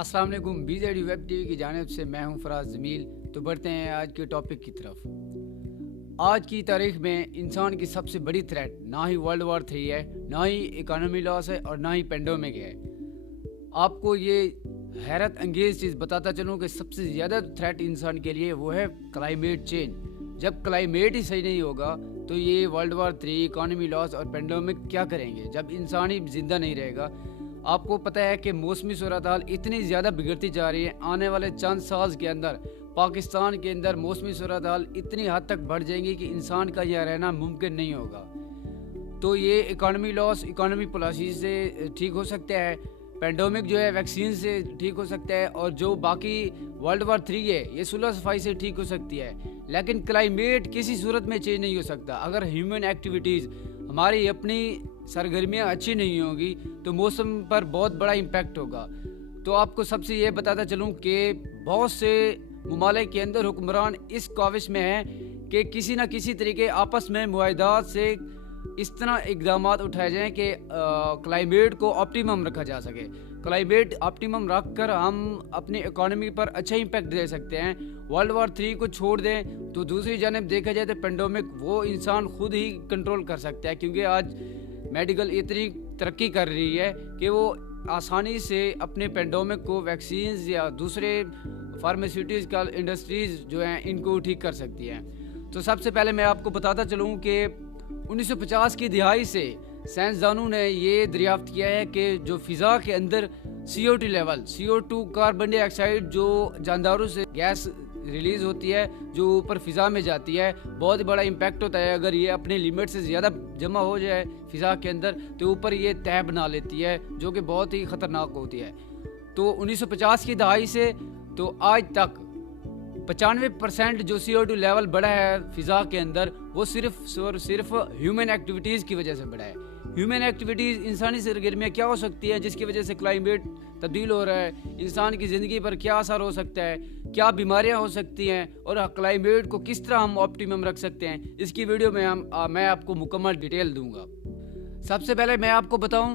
अस्सलाम वालेकुम। BZD web TV की जानिब से मैं हूं फराज जमील। तो बढ़ते हैं आज के टॉपिक की तरफ। आज की तारीख में इंसान की सबसे बड़ी थ्रेट ना ही वर्ल्ड वॉर 3 है, ना ही इकोनॉमी लॉस है और ना ही पेंडेमिक है। आपको ये हैरत अंगेज़ चीज़ बताता चलूँ कि सबसे ज़्यादा थ्रेट इंसान के लिए वो है क्लाइमेट चेंज। जब क्लाइमेट ही सही नहीं होगा तो ये वर्ल्ड वॉर 3, इकोनॉमी लॉस और पेंडेमिक क्या करेंगे जब इंसान ही ज़िंदा नहीं रहेगा। आपको पता है कि मौसमी सूरत हाल इतनी ज़्यादा बिगड़ती जा रही है, आने वाले चंद साल के अंदर पाकिस्तान के अंदर मौसमी सूरत हाल इतनी हद तक बढ़ जाएंगी कि इंसान का यह रहना मुमकिन नहीं होगा। तो ये इकोनॉमी लॉस इकोनॉमी पॉलिसी से ठीक हो सकता है, पेंडेमिक जो है वैक्सीन से ठीक हो सकता है, और जो बाकी वर्ल्ड वॉर 3 है ये सुलह सफाई से ठीक हो सकती है। लेकिन क्लाइमेट किसी सूरत में चेंज नहीं हो सकता। अगर ह्यूमन एक्टिविटीज़ हमारी अपनी सरगर्मियाँ अच्छी नहीं होगी तो मौसम पर बहुत बड़ा इम्पैक्ट होगा। तो आपको सबसे ये बताता चलूँ कि बहुत से ममालिक के अंदर हुक्मरान इस काविश में हैं कि किसी न किसी तरीके आपस में मुआहदात से इस तरह इकदाम उठाए जाएँ कि क्लाइमेट को ऑप्टिमम रखा जा सके। क्लाइमेट ऑप्टिमम रख कर हम अपनी इकोनॉमी पर अच्छा इम्पैक्ट दे सकते हैं। वर्ल्ड वॉर 3 को छोड़ दें तो दूसरी जानब देखा जाए तो पेंडेमिक वो इंसान खुद ही कंट्रोल कर सकता है, क्योंकि आज मेडिकल इतनी तरक्की कर रही है कि वो आसानी से अपने पेंडेमिक को वैक्सीन्स या दूसरे फार्मास्यूटिकल इंडस्ट्रीज़ जो हैं इनको ठीक कर सकती हैं। तो सबसे पहले मैं आपको बताता चलूँ कि 1950 की दिहाई से साइंसदानों ने ये दरियाफ्त किया है कि जो फ़िज़ा के अंदर CO2 level, CO2 carbon dioxide जो जानदारों से गैस रिलीज़ होती है जो ऊपर फ़िज़ा में जाती है, बहुत बड़ा इम्पैक्ट होता है। अगर ये अपने लिमिट से ज़्यादा जमा हो जाए फ़िज़ा के अंदर तो ऊपर ये तह बना लेती है जो कि बहुत ही ख़तरनाक होती है। तो 1950 की दहाई से तो आज तक 95% जो CO2 लेवल बढ़ा है फ़िज़ा के अंदर वो सिर्फ ह्यूमन एक्टिविटीज़ की वजह से बढ़ा है। ह्यूमन एक्टिविटीज़ इंसानी सरगर्मियाँ क्या हो सकती है जिसकी वजह से क्लाइमेट तब्दील हो रहा है, इंसान की ज़िंदगी पर क्या असर हो सकता है, क्या बीमारियां हो सकती हैं और क्लाइमेट को किस तरह हम ऑप्टिमम रख सकते हैं, इसकी वीडियो में मैं आपको मुकम्मल डिटेल दूंगा। सबसे पहले मैं आपको बताऊं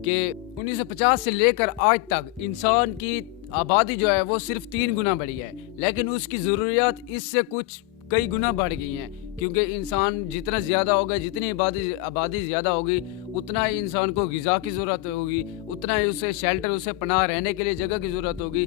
कि 1950 से लेकर आज तक इंसान की आबादी जो है वो सिर्फ 3 गुना बढ़ी है, लेकिन उसकी ज़रूरियात इससे कुछ कई गुना बढ़ गई हैं, क्योंकि इंसान जितना ज़्यादा होगा, जितनी आबादी ज़्यादा होगी उतना ही इंसान को ग़िज़ा की ज़रूरत होगी, उतना ही उसे शेल्टर, उसे पनाह रहने के लिए जगह की ज़रूरत होगी।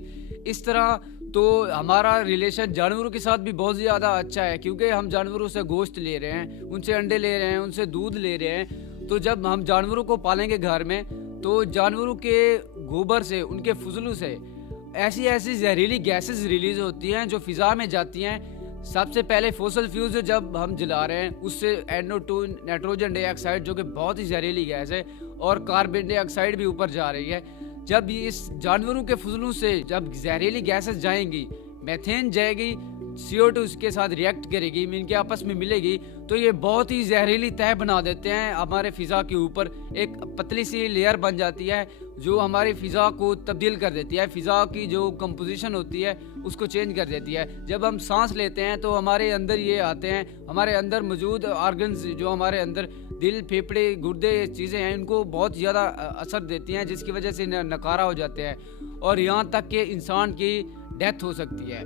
इस तरह तो हमारा रिलेशन जानवरों के साथ भी बहुत ज़्यादा अच्छा है, क्योंकि हम जानवरों से गोश्त ले रहे हैं, उनसे अंडे ले रहे हैं, उनसे दूध ले रहे हैं। तो जब हम जानवरों को पालेंगे घर में तो जानवरों के गोबर से, उनके फजलों से ऐसी जहरीली गैसेस रिलीज़ होती हैं जो फ़िज़ा में जाती हैं। सबसे पहले फोसल फ्यूज़ जब हम जला रहे हैं उससे NO2 नाइट्रोजन डाइऑक्साइड जो कि बहुत ही जहरीली गैस है और कार्बन डाइऑक्साइड भी ऊपर जा रही है। जब इस जानवरों के फजलों से जब जहरीली गैसेस जाएंगी, मीथेन जाएगी, CO2 इसके साथ रिएक्ट करेगी, इनके आपस में मिलेगी तो ये बहुत ही जहरीली तह बना देते हैं हमारे फ़िज़ा के ऊपर। एक पतली सी लेयर बन जाती है जो हमारी फ़िज़ा को तब्दील कर देती है, फ़िज़ा की जो कंपोजिशन होती है उसको चेंज कर देती है। जब हम सांस लेते हैं तो हमारे अंदर ये आते हैं, हमारे अंदर मौजूद ऑर्गन्स जो हमारे अंदर दिल, फेफड़े, गुर्दे चीज़ें हैं इनको बहुत ज़्यादा असर देती हैं, जिसकी वजह से नकारा हो जाते हैं और यहाँ तक कि इंसान की डेथ हो सकती है।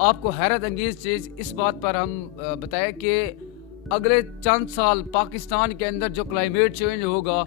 आपको हैरत अंगेज़ चीज़ इस बात पर हम बताएं कि अगले चंद साल पाकिस्तान के अंदर जो क्लाइमेट चेंज होगा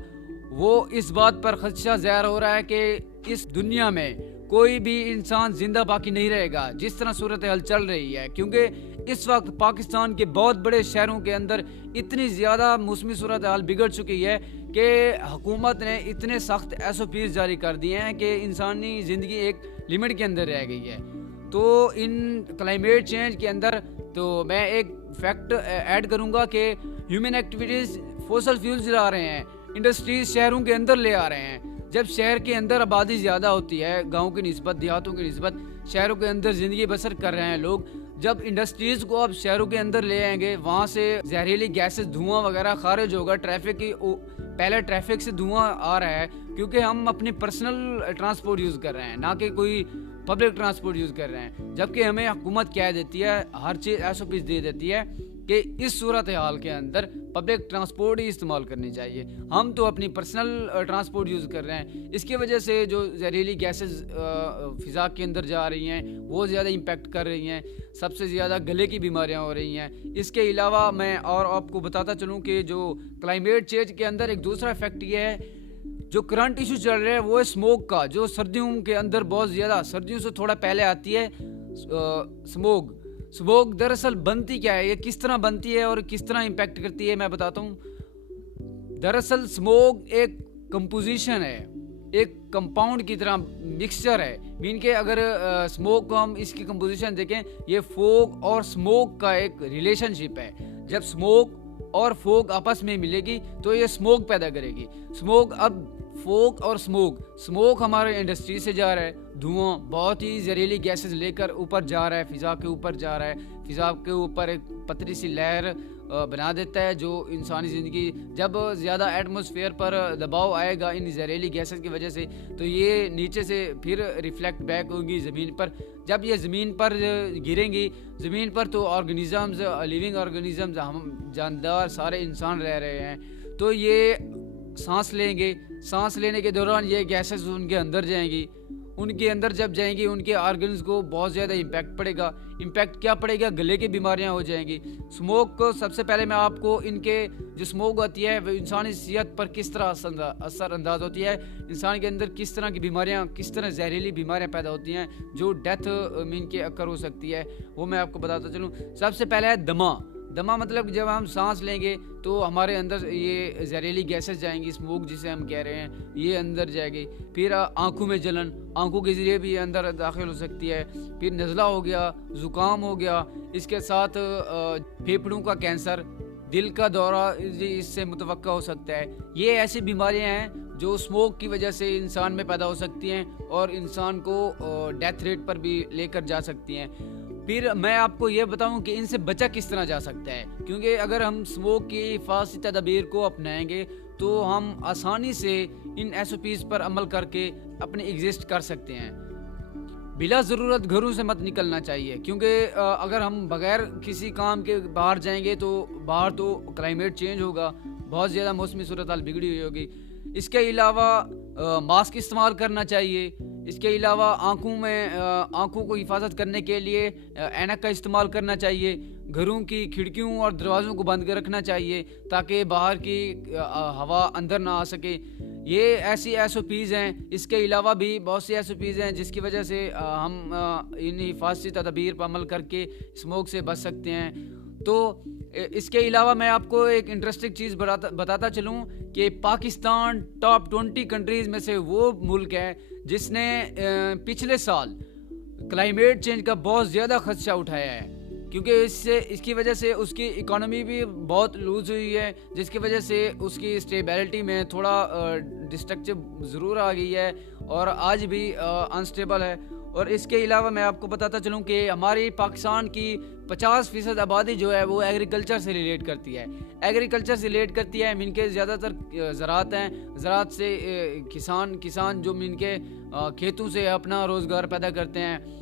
वो इस बात पर खदशा ज़ाहिर हो रहा है कि इस दुनिया में कोई भी इंसान जिंदा बाकी नहीं रहेगा जिस तरह सूरत हाल चल रही है, क्योंकि इस वक्त पाकिस्तान के बहुत बड़े शहरों के अंदर इतनी ज़्यादा मौसमी सूरत हाल बिगड़ चुकी है कि हुकूमत ने इतने सख्त SOPs जारी कर दिए हैं कि इंसानी ज़िंदगी एक लिमिट के अंदर रह गई है। तो इन क्लाइमेट चेंज के अंदर तो मैं एक फैक्ट ऐड करूंगा कि ह्यूमन एक्टिविटीज़ फोसल फ्यूल्स जला रहे हैं, इंडस्ट्रीज शहरों के अंदर ले आ रहे हैं। जब शहर के अंदर आबादी ज़्यादा होती है गाँव की निस्बत, देहातों की निस्बत, शहरों के अंदर ज़िंदगी बसर कर रहे हैं लोग, जब इंडस्ट्रीज़ को अब शहरों के अंदर ले आएंगे वहाँ से जहरीली गैसेस, धुआं वगैरह खारिज होगा। पहले ट्रैफिक से धुआं आ रहा है क्योंकि हम अपनी पर्सनल ट्रांसपोर्ट यूज़ कर रहे हैं, ना कि कोई पब्लिक ट्रांसपोर्ट यूज़ कर रहे हैं। जबकि हमें हुकूमत क्या देती है, हर चीज़ SOPs दे देती है कि इस सूरत हाल के अंदर पब्लिक ट्रांसपोर्ट ही इस्तेमाल करनी चाहिए। हम तो अपनी पर्सनल ट्रांसपोर्ट यूज़ कर रहे हैं, इसकी वजह से जो जहरीली गैसेस फ़िज़ा के अंदर जा रही हैं वो ज़्यादा इम्पेक्ट कर रही हैं, सबसे ज़्यादा गले की बीमारियां हो रही हैं। इसके अलावा मैं और आपको बताता चलूँ कि जो क्लाइमेट चेंज के अंदर एक दूसरा इफेक्ट ये है, जो करंट इशू चल रहा है वो है स्मोक का, जो सर्दियों के अंदर बहुत ज़्यादा, सर्दियों से थोड़ा पहले आती है स्मोक। स्मोक दरअसल बनती क्या है, ये किस तरह बनती है और किस तरह इम्पेक्ट करती है, मैं बताता हूँ। दरअसल स्मोक एक कंपोजिशन है, एक कंपाउंड की तरह मिक्सचर है। मीन के अगर स्मोक को हम इसकी कंपोजिशन देखें, ये फोग और स्मोक का एक रिलेशनशिप है। जब स्मोक और फोग आपस में मिलेगी तो ये स्मोक पैदा करेगी। स्मोक, अब फोग और स्मोक हमारे इंडस्ट्री से जा रहा है, धुआं बहुत ही जहरीली गैसेस लेकर ऊपर जा रहा है, फिज़ा के ऊपर जा रहा है, फिज़ा के ऊपर एक पतली सी लहर बना देता है, जो इंसानी ज़िंदगी, जब ज़्यादा एटमॉस्फेयर पर दबाव आएगा इन जहरीली गैसेस की वजह से, तो ये नीचे से फिर रिफ्लेक्ट बैक होगी ज़मीन पर। जब ये ज़मीन पर गिरेंगी, ज़मीन पर तो ऑर्गेनिज़म्स, लिविंग ऑर्गेनिज़म्स, हम जानदार सारे इंसान रह रहे हैं, तो ये सांस लेंगे, सांस लेने के दौरान ये गैसेस उनके अंदर जाएंगी, उनके अंदर जब जाएंगी उनके ऑर्गन्स को बहुत ज़्यादा इम्पैक्ट पड़ेगा। इम्पैक्ट क्या पड़ेगा, गले की बीमारियां हो जाएंगी। स्मोक को सबसे पहले मैं आपको इनके जो स्मोक होती है वो इंसानी सेहत पर किस तरह असरअंदाज होती है, इंसान के अंदर किस तरह की बीमारियां, किस तरह जहरीली बीमारियां पैदा होती हैं जो डेथ मीन के अकर हो सकती है, वो मैं आपको बताता चलूँ। सबसे पहले है दमा, मतलब जब हम सांस लेंगे तो हमारे अंदर ये जहरीली गैसेस जाएंगी, स्मोक जिसे हम कह रहे हैं, ये अंदर जाएगी। फिर आंखों में जलन, आंखों के ज़रिए भी अंदर दाखिल हो सकती है। फिर नज़ला हो गया, ज़ुकाम हो गया, इसके साथ फेफड़ों का कैंसर, दिल का दौरा इससे मुतवक्का हो सकता है। ये ऐसी बीमारियां हैं जो स्मोक की वजह से इंसान में पैदा हो सकती हैं और इंसान को डेथ रेट पर भी लेकर जा सकती हैं। फिर मैं आपको ये बताऊं कि इनसे बचा किस तरह जा सकता है, क्योंकि अगर हम स्मोक की हिफाजती तदबीर को अपनाएंगे तो हम आसानी से इन SOPs पर अमल करके अपने एग्जिस्ट कर सकते हैं। बिला ज़रूरत घरों से मत निकलना चाहिए, क्योंकि अगर हम बगैर किसी काम के बाहर जाएंगे तो बाहर तो क्लाइमेट चेंज होगा, बहुत ज़्यादा मौसमी सूरत हाल बिगड़ी हुई होगी। इसके अलावा मास्क इस्तेमाल करना चाहिए। इसके अलावा आँखों को हिफाजत करने के लिए ऐनक का इस्तेमाल करना चाहिए। घरों की खिड़कियों और दरवाज़ों को बंद कर रखना चाहिए ताकि बाहर की हवा अंदर ना आ सके। ये ऐसी SOPs हैं। इसके अलावा भी बहुत सी SOPs हैं जिसकी वजह से हम इन हिफाजती तदबीर पर अमल करके स्मोक से बच सकते हैं। तो इसके अलावा मैं आपको एक इंटरेस्टिंग चीज़ बताता चलूँ कि पाकिस्तान टॉप 20 कंट्रीज़ में से वो मुल्क है जिसने पिछले साल क्लाइमेट चेंज का बहुत ज़्यादा खदशा उठाया है, क्योंकि इसकी वजह से उसकी इकोनॉमी भी बहुत लूज़ हुई है, जिसकी वजह से उसकी स्टेबिलिटी में थोड़ा डिस्ट्रक्टिव ज़रूर आ गई है और आज भी अनस्टेबल है। और इसके अलावा मैं आपको बताता चलूँ कि हमारी पाकिस्तान की 50% आबादी जो है वो एग्रीकल्चर से रिलेट करती है। मीन के ज़्यादातर ज़राअत हैं, ज़राअत से किसान जो मीन के खेतों से अपना रोज़गार पैदा करते हैं।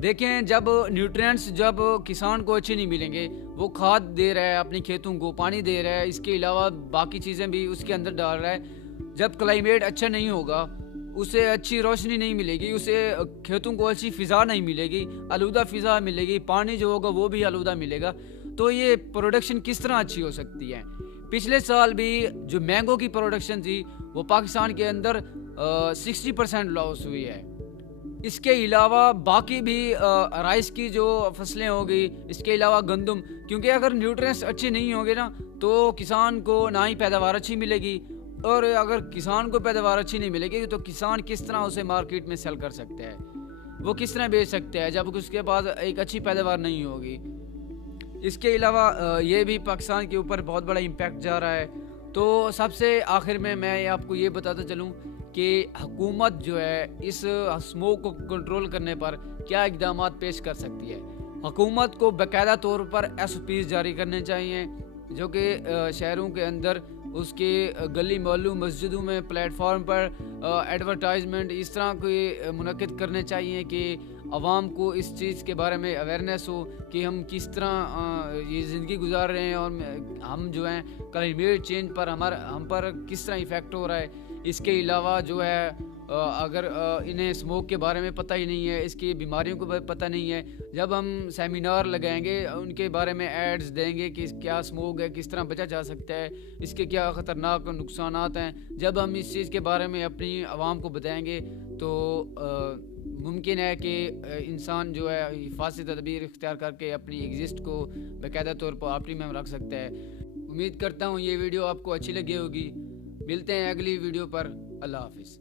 देखें, जब न्यूट्रिएंट्स जब किसान को अच्छे नहीं मिलेंगे, वो खाद दे रहा है अपने खेतों को, पानी दे रहा है, इसके अलावा बाकी चीज़ें भी उसके अंदर डाल रहा है। जब क्लाइमेट अच्छा नहीं होगा, उसे अच्छी रोशनी नहीं मिलेगी, उसे खेतों को अच्छी फ़िज़ा नहीं मिलेगी, आलूदा फ़िज़ा मिलेगी, पानी जो होगा वो भी आलूदा मिलेगा, तो ये प्रोडक्शन किस तरह अच्छी हो सकती है। पिछले साल भी जो मैंगो की प्रोडक्शन थी वो पाकिस्तान के अंदर 60% लॉस हुई है। इसके अलावा बाकी भी राइस की जो फसलें हो गई, इसके अलावा गंदम, क्योंकि अगर न्यूट्रिएंट्स अच्छे नहीं होंगे ना तो किसान को ना ही पैदावार अच्छी मिलेगी, और अगर किसान को पैदावार अच्छी नहीं मिलेगी तो किसान किस तरह उसे मार्केट में सेल कर सकता है, वो किस तरह बेच सकता है जब उसके पास एक अच्छी पैदावार नहीं होगी। इसके अलावा ये भी पाकिस्तान के ऊपर बहुत बड़ा इम्पैक्ट जा रहा है। तो सबसे आखिर में मैं आपको ये बताता चलूँ कि हुकूमत जो है इस स्मोक को कंट्रोल करने पर क्या इक़दाम पेश कर सकती है। हुकूमत को बाकायदा तौर पर SOPs जारी करने चाहिए, जो कि शहरों के अंदर उसके गली मोहल्लों मस्जिदों में प्लेटफॉर्म पर एडवर्टाइजमेंट इस तरह के मुनक़िद करने चाहिए कि आवाम को इस चीज़ के बारे में अवेयरनेस हो कि हम किस तरह ये ज़िंदगी गुजार रहे हैं और हम जो हैं क्लाइमेट चेंज पर हम पर किस तरह इफ़ेक्ट हो रहा है। इसके अलावा जो है अगर इन्हें स्मोक के बारे में पता ही नहीं है, इसकी बीमारियों को पता नहीं है, जब हम सेमिनार लगाएंगे उनके बारे में एड्स देंगे कि क्या स्मोक है, किस तरह बचा जा सकता है, इसके क्या ख़तरनाक नुकसानात हैं, जब हम इस चीज़ के बारे में अपनी आवाम को बताएंगे तो मुमकिन है कि इंसान जो है हिफाज़ती तदबीर इख्तियार करके अपनी एग्जिस्ट को बाकायदा तौर पर ऑप्टिमम रख सकता है। उम्मीद करता हूँ ये वीडियो आपको अच्छी लगी होगी। मिलते हैं अगली वीडियो पर। अल्लाह हाफिज़।